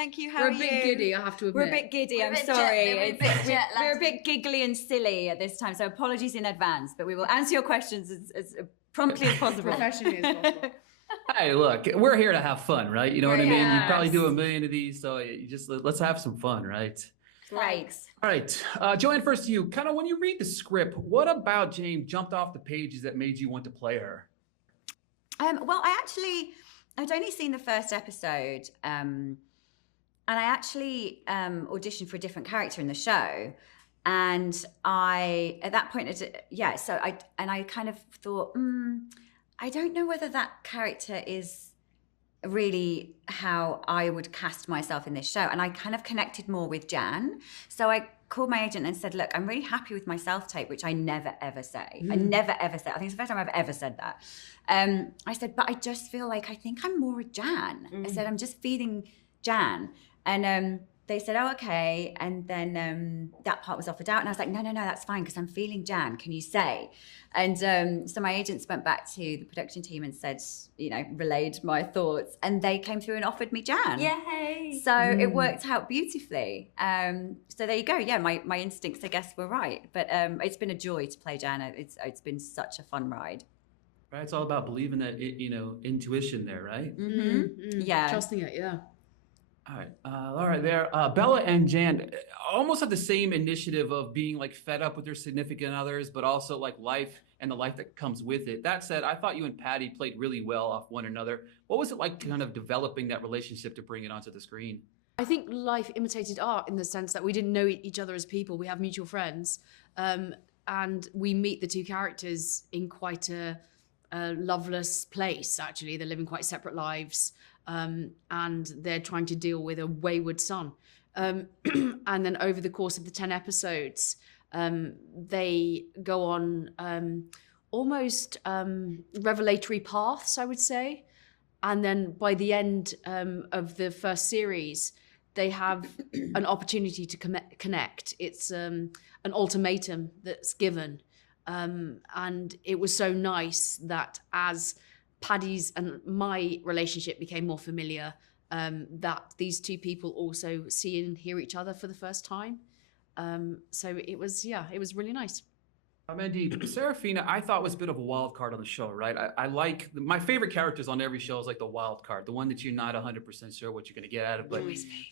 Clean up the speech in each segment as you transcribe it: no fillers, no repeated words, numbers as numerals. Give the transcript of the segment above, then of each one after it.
Thank you. How We're are a bit you? giddy, I have to admit. We're a bit giddy. We're a I'm bit sorry. we're We're a bit giggly and silly at this time, so apologies in advance. But we will answer your questions as promptly as possible. Professionally as possible. Hey, look, we're here to have fun, right? You know what I mean? You Yes. probably do a million of these, so you just let's have some fun, right? Great. All right, Joanne, first to you. Kind of when you read the script, what about Jane jumped off the pages that made you want to play her? Well, I'd only seen the first episode, and I actually auditioned for a different character in the show. And at that point, so I kind of thought, I don't know whether that character is really how I would cast myself in this show. And I kind of connected more with Jan. So I called my agent and said, look, I'm really happy with my self-tape, which I never, ever say. I never, ever say. I think it's the first time I've ever said that. I said, but I just feel like I think I'm more a Jan. I said, I'm just feeling Jan. And they said, oh, okay. And then that part was offered out. And I was like, no, that's fine because I'm feeling Jan. Can you say? And so my agents went back to the production team and said, relayed my thoughts. And they came through and offered me Jan. Yay! So it worked out beautifully. So there you go. Yeah, my instincts, I guess, were right. But it's been a joy to play Jan. It's been such a fun ride. Right, it's all about believing that intuition there, right? Yeah, Trusting it, yeah. All right, Lara, there. Bella and Jan almost have the same initiative of being like fed up with their significant others, but also like life and the life that comes with it. That said, I thought you and Patty played really well off one another. What was it like kind of developing that relationship to bring it onto the screen? I think life imitated art in the sense that we didn't know each other as people. We have mutual friends. And we meet the two characters in quite a loveless place, actually. They're living quite separate lives. And they're trying to deal with a wayward son. And then over the course of the 10 episodes, they go on almost revelatory paths, I would say. And then by the end of the first series, they have an opportunity to connect. It's an ultimatum that's given. And it was so nice that as Paddy's and my relationship became more familiar, that these two people also see and hear each other for the first time. So it was really nice. Mandeep, Serafina, I thought was a bit of a wild card on the show, right? I like, my favorite characters on every show is like the wild card, the one that you're not 100% sure what you're going to get out of. But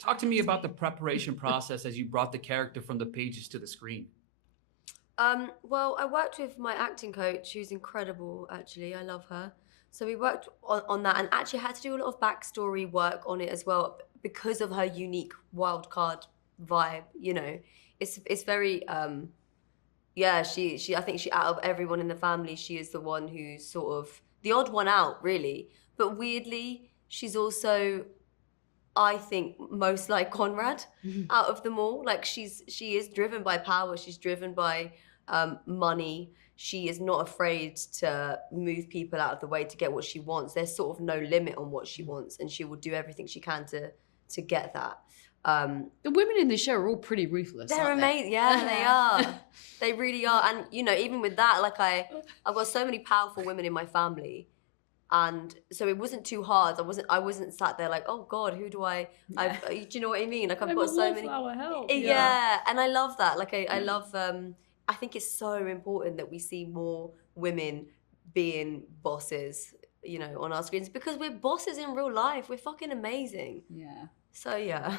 talk to me about the preparation process as you brought the character from the pages to the screen. Well, I worked with my acting coach, who's incredible, actually. I love her. So we worked on that and actually had to do a lot of backstory work on it as well because of her unique wild card vibe. It's very she I think she, out of everyone in the family, she is the one who's sort of the odd one out, really. But weirdly, she's also, I think, most like Conrad out of them all. Like she is driven by power. She's driven by money. She is not afraid to move people out of the way to get what she wants. There's sort of no limit on what she wants, and she will do everything she can to get that. The women in the show are all pretty ruthless. They're amazing. Yeah, they are. They really are. And even with that, like I've got so many powerful women in my family, and so it wasn't too hard. I wasn't sat there like, oh God, who do I? Do you know what I mean? Like I've got so many. Help. Yeah, and I love that. Like I love. I think it's so important that we see more women being bosses, on our screens, because we're bosses in real life. We're fucking amazing. Yeah. So yeah.